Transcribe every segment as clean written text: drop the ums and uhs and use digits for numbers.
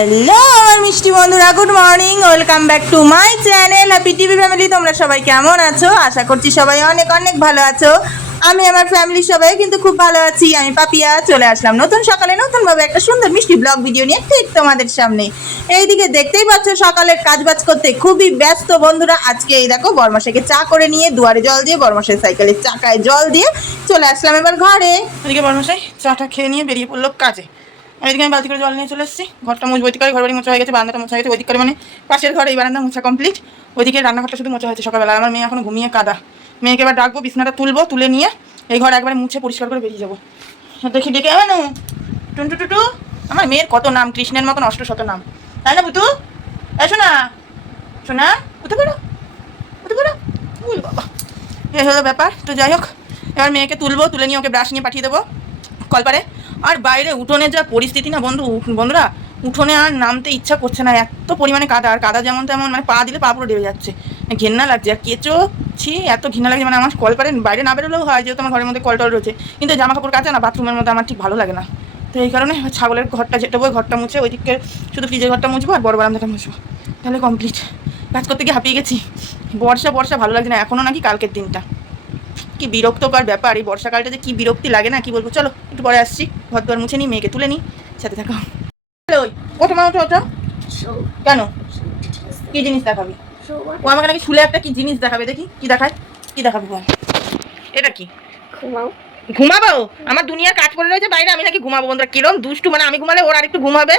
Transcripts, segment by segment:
Hello আমার মিষ্টি বন্ধুরা, good morning, welcome back to my channel happy TV family. তোমরা সবাই কেমন আছো? আশা করছি সবাই অনেক অনেক ভালো আছো। আমি আমার ফ্যামিলির সবাই কিন্তু খুব ভালো আছি। আমি পাপিয়া চলে আসলাম নতুন সকালে নতুনভাবে একটা সুন্দর মিষ্টি ব্লগ ভিডিও নিয়ে ঠিক তোমাদের সামনে। এইদিকে দেখতেই পাচ্ছ সকালের কাজবাজ করতে খুবই ব্যস্ত বন্ধুরা। আজকে এই দেখো বরমাসাকে চা করে নিয়ে দুয়ারে জল দিয়ে বরমাসের সাইকেলের চাকায় জল দিয়ে চলে আসলাম এবার ঘরে। এদিকে বরমাসাই চাটা খেয়ে নিয়ে বেরিয়ে পড়লো কাজে। এদিকে আমি বালতি করে জল নিয়ে চলে এসেছি। ঘরটা মুছ বইতে করে ঘর বাড়ি মোছা হয়ে গেছে, বারান্দাটা মোছা হয়ে গেছে। ওইদিক করে মানে পাশের ঘরে এই বারান্দা মোছা কমপ্লিট। ওইদিকে রান্নাঘরটা শুধু মোছা হয়েছে সকালবেলা। আমার মেয়ে এখনো ঘুমিয়ে কাদা। মেয়েকে এবার ডাকবো, বিছনাটা তুলবো, তুলে নিয়ে এই ঘর একবারে মুছে পরিষ্কার করে বেরিয়ে যাবো। দেখি ডেকে আনো টুনটু টুটু। আমার মেয়ের কত নাম, কৃষ্ণের মতন অষ্টশত নাম, তাই না বুতু? এসো না শোনা, উঠে পড়ো উঠে পড়ো। বাবা, এই হলো ব্যাপার। তো যাই হোক, এবার মেয়েকে তুলবো, তুলে নিয়ে ওকে ব্রাশ নিয়ে পাঠিয়ে দেবো কলপারে। আর বাইরে উঠোনে যা পরিস্থিতি না বন্ধুরা, উঠোনে আর নামতে ইচ্ছা করছে না, এত পরিমাণে কাদা। আর কাদা যেমন তেমন, মানে পা দিলে পা পুরো ডেবে যাচ্ছে, ঘেন্না লাগছে। আর কেঁচো ছি, এত ঘৃণা লাগছে। মানে আমার কলপারে বাইরে না বেরোলেও হয়, যেহেতু আমার ঘরের মধ্যে কল টল রয়েছে, কিন্তু জামা কাপড় কাচা না বাথরুমের মধ্যে আমার ঠিক ভালো লাগে না। তো এই কারণে ছাগলের ঘরটা যেটা বই ঘরটা মুছে ওইদিকে শুধু ফ্রিজের ঘরটা মুছবো আর বড় বারান্দাটা মুছবো, তাহলে কমপ্লিট। কাজ করতে গিয়ে হাঁপিয়ে গেছি। বর্ষা ভালো লাগছে না এখনও, নাকি কালকের দিনটা। কি বিরক্তকর ব্যাপার, এই বর্ষাকালটা যে কি বিরক্তি লাগে না, কি বলবো। চলো একটু পরে আসছি, ঘর দুয়ার মুছে নিই, মেয়েকে তুলে নিই, সাথে থাকো। ওঠো মা, ওঠো। কেন, কি জিনিস দেখাবি? ও আমাকে নাকি শুলে একটা কি জিনিস দেখাবে, দেখি কি দেখায়, কি দেখাবি বল। এটা কি? ঘুমাবো? আমার দুনিয়ার কাজ করে রয়েছে বাইরে, আমি নাকি ঘুমাবো? বন্ধুরা কিরম দুষ্টু, মানে আমি ঘুমালে ওর আর একটু ঘুমাবে।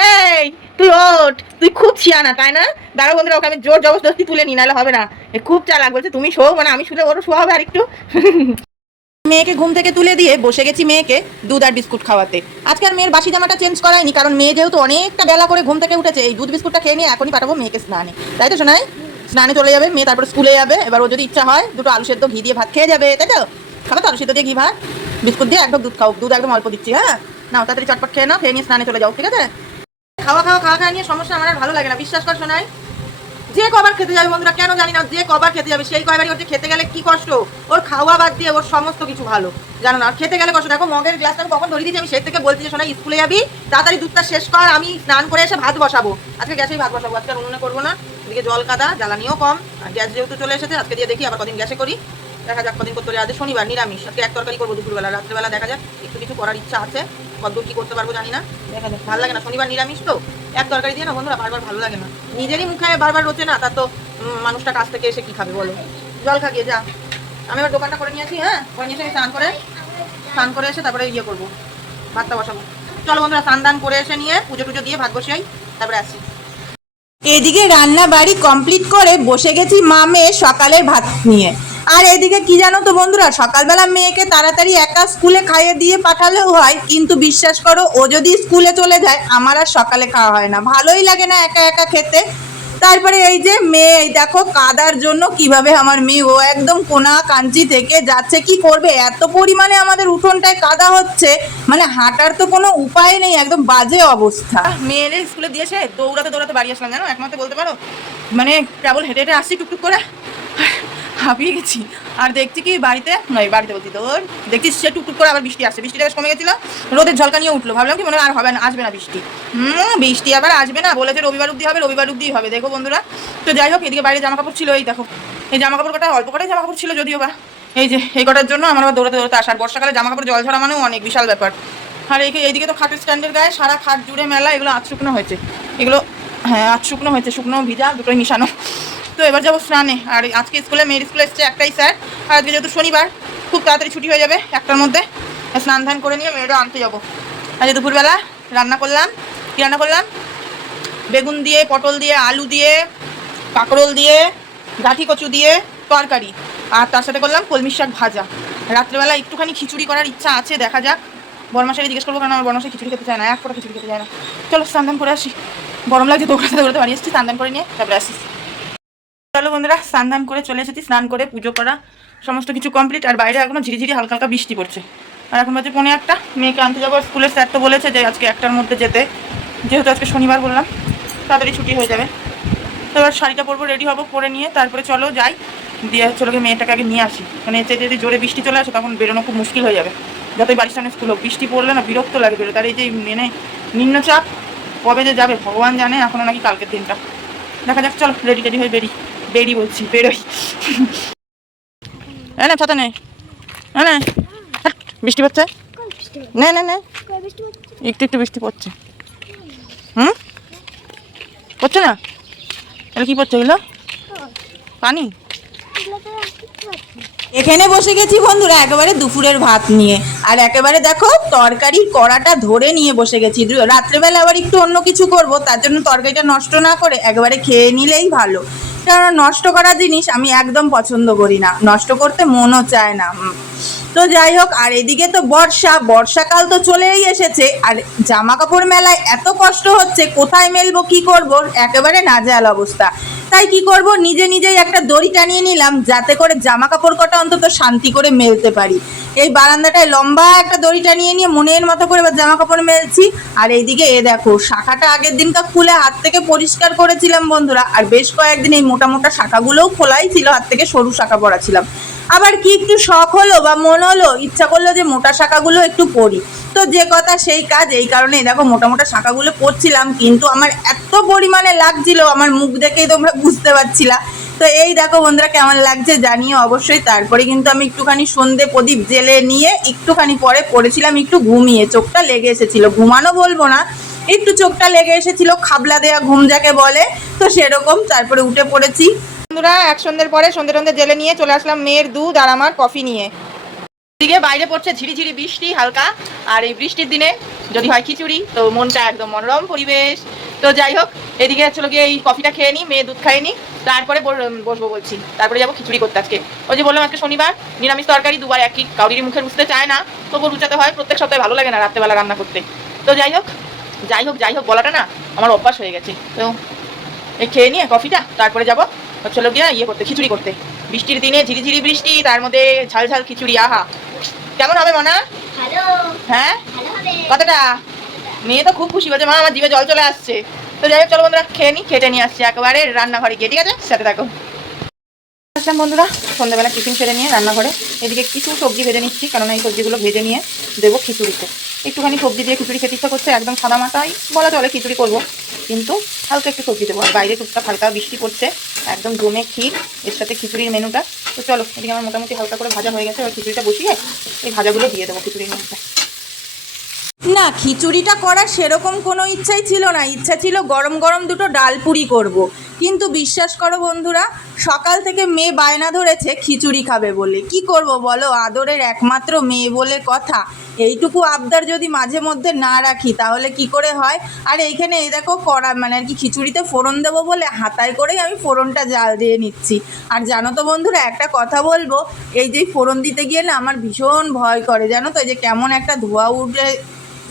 এই তুই ওঠ, তুই খুব ছিয়ানা তাই না? দাঁড়া বন্ধুরা, ওকে আমি জোর জবরদস্তি তুলে নিই, নাহলে হবে না। খুব চালাক, বলছে তুমি শো, মানে আমি শুলে ওরও শোয়া হবে আর একটু। মেয়েকে ঘুম থেকে তুলে দিয়ে বসে গেছি মেয়েকে দুধ আর বিস্কুট খাওয়াতে। আজকে আর মেয়ের বাসি জামাটা চেঞ্জ করায়নি, কারণ মেয়ে যেহেতু অনেকটা বেলা করে ঘুম থেকে উঠেছে। এই দুধ বিস্কুটটা খেয়ে নিয়ে এখনই পাঠাবো মেয়েকে স্নানে, তাই তো শোনাই? স্নানে চলে যাবে মেয়ে, তারপর স্কুলে যাবে। এবার ও যদি ইচ্ছা হয় দুটো আলু সেদ্ধ ঘি দিয়ে ভাত খেয়ে যাবে, তাই তো? খাবে তো আলু সেদ্ধ দিয়ে ঘি ভাত, বিস্কুট দিয়ে একদম দুধ খাও। দুধ একদম অল্প দিচ্ছি, হ্যাঁ নাও তাড়াতাড়ি চটপট খেয়ে নাও, খেয়ে নিয়ে স্নানে চলে যাও, ঠিক আছে? খাওয়া নিয়ে সমস্যা আমার আর ভালো লাগে না, বিশ্বাস কর শোনাই। যে কবার খেতে যাবে বন্ধুরা, কেন জানি না, যে কবার খেতে যাবে সেই কয়বারই হচ্ছে খেতে গেলে কি কষ্ট। ওর খাওয়া বাদ দিয়ে ওর সমস্ত কিছু ভালো, জানো না? আর খেতে গেলে কষ্ট। দেখো মগের গ্লাসটা আমি কখন ধরিয়ে দিচ্ছি, আমি সেই থেকে বলছি যে শোনা স্কুলে যাবি, তাড়াতাড়ি দুধটা শেষ কর, আমি স্নান করে এসে ভাত বসাবো। আজকে গ্যাসেই ভাত বসাবো, আজকে আর উনুনে করবো না। এদিকে জল কাদা, জ্বালানিও কম, আর গ্যাস যেহেতু চলে এসেছে আজকে দিয়ে দেখি আবার কদিন গ্যাসে করি, দেখা যাক কদিন করতে পারি। আজ শনিবার নিরামিষ, আজকে এক তরকারি করবো দুপুরবেলা, রাত্রেবেলা দেখা যাক একটু কিছু করার ইচ্ছা আছে, কতদূর কি করতে পারবো জানি না, দেখা যাক। ভালো লাগে না শনিবার নিরামিষ তো, এক তরকারি দিয়ে না বন্ধুরা বারবার ভালো লাগে না। নিজেরই মুখে বারবার রোচে না, তার তো মানুষটা কাছ থেকে এসে কি খাবে বলো? জল খাগিয়ে যা। আমি এবার দোকানটা করে নিয়েছি, হ্যাঁ করে নিয়ে এসে স্নান করে এসে তারপরে ইয়ে করবো, ভাতটা বসাবো। চলো বন্ধুরা, স্নান দান করে এসে নিয়ে পুজো টুজো দিয়ে ভাত বসাই, তারপরে আসি। এদিকে রান্না বাড়ি কমপ্লিট করে বসে গেছি মা মেয়ে সকালের ভাত নিয়ে। আর এদিকে কি জানো তো বন্ধুরা, সকালবেলা মেয়েকে তাড়াতাড়ি একা স্কুলে খাইয়ে দিয়ে পাঠালেও হয়, কিন্তু বিশ্বাস করো ও যদি স্কুলে চলে যায় আমার আর সকালে খাওয়া হয় না, ভালোই লাগে না একা একা খেতে। তারপরে এই যে মেয়ে, এই দেখো কাদার জন্য কিভাবে আমার মেয়ে ও একদম কোনা কাঞ্চি থেকে যাচ্ছে। কি করবে, এত পরিমাণে আমাদের উঠোনটায় কাদা হচ্ছে, মানে হাঁটার তো কোনো উপায় নেই, একদম বাজে অবস্থা। মেয়ের স্কুলে দিয়েছে, দৌড়াতে বাড়ি আসলাম জানো, একমাত্র বলতে পারো। মানে কেবল হেঁটে হেঁটে আসছি টুকটুক করে, হাঁপিয়ে গেছি। আর দেখছি কি বাড়িতে নয়, বাড়িতে বলছি তোর দেখছি সে টুকটুক করে আবার বৃষ্টি আসছে। বৃষ্টিটা বেশ কমে গেছিল, রোদের ঝলকা নিয়ে উঠলো, ভাবলাম কি মনে হয় আর হবে না, আসবে না বৃষ্টি। বৃষ্টি আবার আসবে না বলেছে, রবিবার অব্দি হবে, রবিবার অব্দি হবে, দেখো বন্ধুরা। তো যাই হোক, এদিকে বাইরে জামা কাপড় ছিল, এই দেখো এই জামা কাপড় কটা, অল্প কটাই জামা কাপড় ছিল যদিও বা, এই যে এই কটার জন্য আমার আবার দৌড়াতে আসার। বর্ষাকালে জামা কাপড় জল ঝরা মানেও অনেক বিশাল ব্যাপার। আর এইদিকে তো খাটের স্ট্যান্ডের গায়ে সারা খাট জুড়ে মেলা, এগুলো আজ শুকনো হয়েছে, এগুলো হ্যাঁ আজ শুকনো হয়েছে, শুকনো ভিজা দুটোই মিশানো। তো এবার যাবো স্নানে। আর আজকে মেয়ের স্কুলে এসছে একটাই স্যার, আর আজকে যেহেতু শনিবার খুব তাড়াতাড়ি ছুটি হয়ে যাবে একটার মধ্যে। স্নান ধান করে নিয়ে মেয়েটা আনতে যাবো। আজ দুপুরবেলা রান্না করলাম, কী রান্না করলাম? বেগুন দিয়ে, পটল দিয়ে, আলু দিয়ে, কাঁকরোল দিয়ে, গাঠি কচু দিয়ে তরকারি, আর তার সাথে করলাম কলমি শাক ভাজা। রাত্রেবেলা একটুখানি খিচুড়ি করার ইচ্ছা আছে, দেখা যাক। বরমাসাকে জিজ্ঞেস করবো, কারণ আমার বরমাসাই খিচুড়ি খেতে চায় না, এক ফোঁটা খিচুড়ি খেতে চায় না। চলো স্নান ধান করে আসি, গরম লাগছে, দৌড়াতে বাড়ি এসেছি, স্নান ধান করে নিয়ে তারপরে আসি। চলো বন্ধুরা, স্নান ধান করে চলে এসেছি, স্নান করে পুজো করা সমস্ত কিছু কমপ্লিট। আর বাইরে এখনো ঝিরিঝিরি হালকা হালকা বৃষ্টি পড়ছে। আর এখন বাজে 1:45, মেয়েকে আনতে যাবো। স্কুলের স্যার তো বলেছে যে আজকে 1টার মধ্যে যেতে, যেহেতু আজকে শনিবার বললাম তাড়াতাড়ি ছুটি হয়ে যাবে। তো এবার শাড়িটা পরবো, রেডি হবো, পরে নিয়ে তারপরে চলো যাই, দিয়ে চলো গিয়ে মেয়েটাকে আগে নিয়ে আসি। মানে এতে যদি জোরে বৃষ্টি চলে আসে তখন বেরোনো খুব মুশকিল হয়ে যাবে। যতই বাড়ির সামনে স্কুল হোক, বৃষ্টি পড়লে না বিরক্ত লাগে বেরোতে। আর এই যে নিম্নচাপ, কবে যে যাবে ভগবান জানে, এখনো নাকি কালকের দিনটা। দেখা যাক, চলো রেডি টেডি হয়ে বেরি বলছি বেরোই। না ছাতা নেই, না বৃষ্টি পড়ছে, না না না একটু একটু বৃষ্টি পড়ছে। পড়ছে না? তাহলে কি পড়ছে এগুলো? পানি। এখানে বসে গেছি বন্ধুরা একেবারে দুপুরের ভাত নিয়ে, আর একেবারে দেখো তরকারির কড়াটা ধরে নিয়ে বসে গেছি। রাত্রেবেলা আবার একটু অন্য কিছু করব, তার জন্য তরকারিটা নষ্ট না করে একেবারে খেয়ে নিলেই ভালো। কারণ নষ্ট করা জিনিস আমি একদম পছন্দ করি না, নষ্ট করতে মনও চায় না। তো যাই হোক, আর এদিকে তো বর্ষাকাল তো চলেই এসেছে, আর জামা কাপড় মেলায় এত কষ্ট হচ্ছে, কোথায় মেলবো কি করব, একেবারে নাজেহাল অবস্থা। তাই কি করব, নিজেই একটা দড়ি টানিয়ে নিলাম, যাতে করে জামা কাপড় কটা অন্তত শান্তি করে মেলতে পারি। এই বারান্দাটায় লম্বা একটা দড়ি টানিয়ে নিয়ে মনের মতো করে এবার জামা কাপড় মেলছি। আর এইদিকে দেখো শাখাটা আগের দিনটা খুলে হাত থেকে পরিষ্কার করেছিলাম বন্ধুরা, আর বেশ কয়েকদিন এই মোটা মোটা শাখাগুলোও খোলাই ছিল, হাত থেকে সরু শাখা পরাছিলাম। আবার কি একটু শখ হলো বা মন হলো, ইচ্ছা করলো যে মোটা শাখাগুলো একটু পরি, তো যে কথা সেই কাজ। এই কারণে দেখো মোটা মোটা শাখাগুলো পরছিলাম, কিন্তু আমার এত পরিমাণে লাগছিল, আমার মুখ দেখেই তোমরা বুঝতে পারছিলা। তো এই দেখো বন্ধুরা কেমন লাগছে জানিও অবশ্যই। তারপরে কিন্তু আমি একটুখানি সন্ধে প্রদীপ জেলে নিয়ে একটুখানি পরে পড়েছিলাম, একটু ঘুমিয়ে, চোখটা লেগে এসেছিল, ঘুমানো বলবো না, একটু চোখটা লেগে এসেছিল, খাবলা দেয়া ঘুম যাকে বলে, তো সেরকম। তারপরে উঠে পড়েছি বন্ধুরা, এক সন্ধ্যের পরে সন্ধে জেলে নিয়ে চলে আসলাম মেয়ের দুধ আর আমার কফি নিয়ে। এদিকে বাইরে পড়ছে ঝিরিঝিরি বৃষ্টি হালকা, আর এই বৃষ্টির দিনে যদি হয় খিচুড়ি তো মনটা একদম মনোরম পরিবেশ। তো যাই হোক, এদিকে চলো গিয়ে এই কফিটা খেয়ে নিই, মেয়ে দুধ খাইনি, তারপরে বসবো বলছি, তারপরে যাবো খিচুড়ি করতে। আজকে ওই যে বললাম আজকে শনিবার, নিরামিষ তরকারি দুবার একই, কাউরির মুখে রুচতে চায় না, তবু রুচাতে হয়, প্রত্যেক সপ্তাহে ভালো লাগে না রাত্রেবেলা রান্না করতে। তো যাই হোক বলাটা না আমার অভ্যাস হয়ে গেছে। তো এই খেয়ে নিয়ে কফিটা তারপরে যাবো চলো গিয়ে করতে, খিচুড়ি করতে। বৃষ্টির দিনে ঝিরিঝিরি বৃষ্টি, তার মধ্যে ঝাল ঝাল খিচুড়ি, আহা কেমন হবে মনা? হ্যাঁ কতটা? মেয়ে তো খুব খুশি হয়েছে, মা আমার জিভে জল চলে আসছে। তো যাই হোক চলো বন্ধুরা খেয়ে নি, খেটে নিয়ে আসছি একেবারে রান্নাঘরে গিয়ে, ঠিক আছে সাথে থাকো। আসলাম বন্ধুরা সন্ধ্যাবেলা টিফিন সেরে নিয়ে রান্নাঘরে, এদিকে কিছু সবজি ভেজে নিচ্ছি, কারণ এই সবজিগুলো ভেজে নিয়ে দেবো খিচুড়িতে। একটুখানি সবজি দিয়ে খিচুড়ি খেতে ইচ্ছা করছে, একদম সাদা মাথায় বলা চলে খিচুড়ি করবো, কিন্তু হালকা একটু সবজি দেবো। আর বাইরে টুকটাক হালকা বৃষ্টি পড়ছে, একদম জমে ক্ষীর, এর সাথে খিচুড়ির মেনুটা। তো চলো এদিকে আমার মোটামুটি হালকা করে ভাজা হয়ে গেছে, এবার খিচুড়িটা বসিয়ে এই ভাজাগুলো দিয়ে দেবো খিচুড়ির মধ্যে। না খিচুড়িটা করার সেরকম কোনো ইচ্ছাই ছিল না, ইচ্ছা ছিল গরম গরম দুটো ডাল পুরি করব। কিন্তু বিশ্বাস করো বন্ধুরা, সকাল থেকে মেয়ে বায়না ধরেছে খিচুড়ি খাবে বলে। কি করব বলো, আদরের একমাত্র মেয়ে বলে কথা, এইটুকু আবদার যদি মাঝে মধ্যে না রাখি তাহলে কি করে হয়। আর এইখানে এই দেখো কড়া মানে আর কি খিচুড়িতে ফোড়ন দেবো বলে হাতায় করেই আমি ফোড়নটা জাল দিয়ে নিচ্ছি। আর জানো তো বন্ধুরা একটা কথা বলবো, এই যে ফোড়ন দিতে গিয়ে না আমার ভীষণ ভয় করে, জানো তো, এই যে কেমন একটা ধোঁয়া উঠে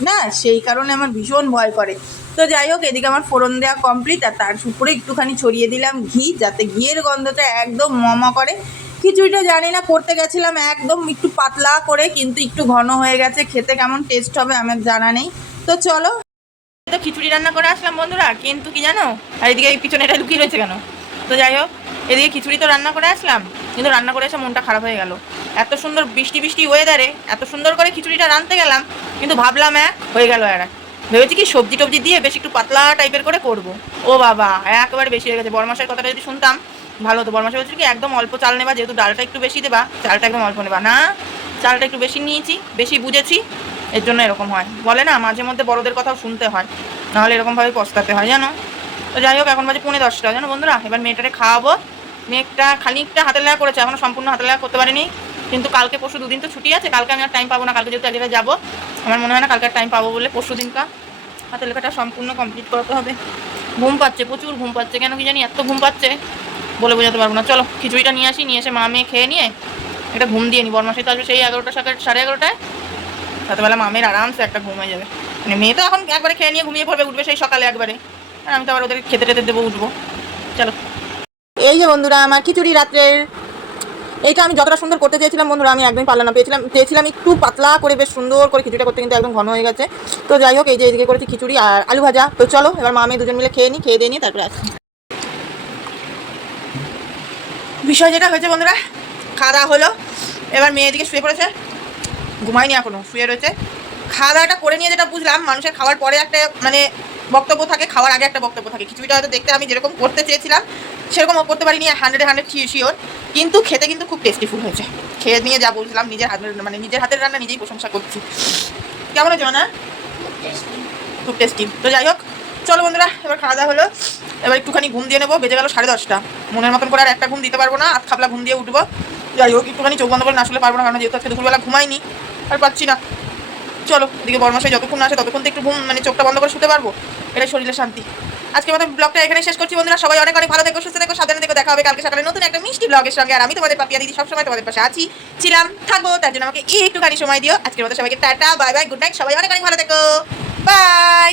না, সেই কারণে আমার ভীষণ ভয় করে। তো যাই হোক, এদিকে আমার ফোড়ন দেওয়া কমপ্লিট, আর তার উপরে একটুখানি ছড়িয়ে দিলাম ঘি, যাতে ঘিয়ের গন্ধটা একদম মমা করে। খিচুড়িটা জানি না করতে গেছিলাম একদম একটু পাতলা করে, কিন্তু একটু ঘন হয়ে গেছে, খেতে কেমন টেস্ট হবে আমার জানা নেই। তো চলো, তো খিচুড়ি রান্না করে আসলাম বন্ধুরা, কিন্তু কি জানো, আর এদিকে এই পিছনে এটা লুকিয়ে রয়েছে কেন। তো যাই হোক, এদিকে খিচুড়ি তো রান্না করে আসলাম, কিন্তু রান্না করে এসে মনটা খারাপ হয়ে গেল। এত সুন্দর বৃষ্টি ওয়েদারে এত সুন্দর করে খিচুড়িটা রাঁধতে গেলাম, কিন্তু ভাবলাম হয়ে গেল ভেবেছি কি সবজি টবজি দিয়ে বেশ একটু পাতলা টাইপের করে করব। ও বাবা একেবারে বেশি হয়ে গেছে। বড়মাসের কথাটা যদি শুনতাম ভালো হতো। বড়মাসে বলছিল কি একদম অল্প চাল নেবা, যেহেতু ডালটা একটু বেশি দেবা, চালটা একদম অল্প নেবা না। চালটা একটু বেশি নিয়েছি, বেশি বুঝেছি, এর জন্য এরকম হয়। বলে না মাঝে মধ্যে বড়দের কথাও শুনতে হয়, নাহলে এরকমভাবে পস্তাতে হয় জানো। তো যাই হোক, এখন বাজে 9:45 জানো বন্ধুরা, এবার মেয়েটারে খাওয়াবো। মেয়েটা খানিকটা হাতের লেখা করেছে, এখনো সম্পূর্ণ হাতের লেখা করতে পারিনি, কিন্তু কালকে পরশু দুদিন তো ছুটি আছে, কালকে আমি আর টাইম পাবো না। কালকে যেহেতু এক জায়গায় যাবো, আমার মনে হয় না কালকে টাইম পাবো বলে পরশু দিনটা হাতের লেখাটা সম্পূর্ণ কমপ্লিট করতে হবে। ঘুম পাচ্ছে, প্রচুর ঘুম পাচ্ছে, কেন কি জানি এত ঘুম পাচ্ছে বলে বোঝাতে পারবো না। চলো খিচুড়িটা নিয়ে আসি, নিয়ে এসে মা মেয়ে খেয়ে নিয়ে একটা ঘুম দিয়ে নি। বরমাসে তো আসবে সেই 11টা 11:30, রাতবেলা মামের আরামসে একটা ঘুম হয়ে যাবে। মানে মেয়ে তো এখন একবারে খেয়ে নিয়ে ঘুমিয়ে পড়বে, উঠবে সেই সকালে একবারে, আর আমি তো আবার ওদের খেতে টেতে দেবো, উঠবো। চলো, এই যে বন্ধুরা আমার খিচুড়ি রাত্রের, এইটা আমি যতটা সুন্দর করতে চেয়েছিলাম বন্ধুরা, আমি একদমই পারলাম না। চেয়েছিলাম একটু পাতলা করে বেশ সুন্দর করে খিচুড়িটা করতে, কিন্তু একদম ঘন হয়ে গেছে। তো যাই হোক, এই যে এদিকে করেছি খিচুড়ি আর আলু ভাজা। তো চলো এবার মা মেয়ে দুজন মিলে খেয়ে দিয়ে নিই, তারপরে আসি। বিষয় যেটা হয়েছে বন্ধুরা, খাওয়া দাওয়া হলো, এবার মেয়ে এদিকে শুয়ে পড়েছে, ঘুমায়নি এখনো, শুয়ে রয়েছে। খাওয়া দাওয়াটা করে নিয়ে যেটা বুঝলাম, মানুষের খাওয়ার পরে একটা মানে বক্তব্য থাকে, খাওয়ার আগে একটা বক্তব্য থাকে। খিচুড়িটা হয়তো দেখতে আমি যেরকম করতে চেয়েছিলাম সেরকম করতে পারিনি 100 শিওর, কিন্তু খেতে কিন্তু খুব টেস্টিফুল হয়েছে। খেয়ে নিয়ে যা বলছিলাম, নিজের হাতের রান্না নিজেই প্রশংসা করছি। কেমন হয়েছে না? খুব টেস্টি। তো যাই হোক, চলো বন্ধুরা, এবার খাওয়া দাওয়া হলো, এবার একটুখানি ঘুম দিয়ে নেবো। বেজে গেল 10:30। মনের মতন করে আর একটা ঘুম দিতে পারবো না, আধ খাবলা ঘুম দিয়ে উঠবো। যাই হোক, একটুখানি চোখ বন্ধ করে না আসলে পারবো না, কারণ যেহেতু আজকে দুপুরবেলা ঘুমাইনি, আর পাচ্ছি না। চলো, এদিকে বরমাসাই যতক্ষণ না আসে ততক্ষণ তো একটু ঘুম মানে চোখটা বন্ধ করে শুতে পারবো, এটাই শরীরের শান্তি। আজকের মতো ব্লগটা এখানে শেষ করছি বন্ধুরা। সবাই অনেক অনেক ভালো থেকো, সুস্থ থেকো, সাবধানে থেকো। দেখা হবে কালকে সকালে নতুন একটা মিষ্টি ব্লগের সঙ্গে। আর আমি তোমাদের পাপিয়া দিদি সবসময় তোমাদের পাশে আছি, ছিলাম, থাকবো। তার জন্য আমাকে একটুখানি সময় দিও। আজকের মতো সবাইকে tata, bye bye, good night. সবাই অনেক অনেক ভালো থেকো, বাই।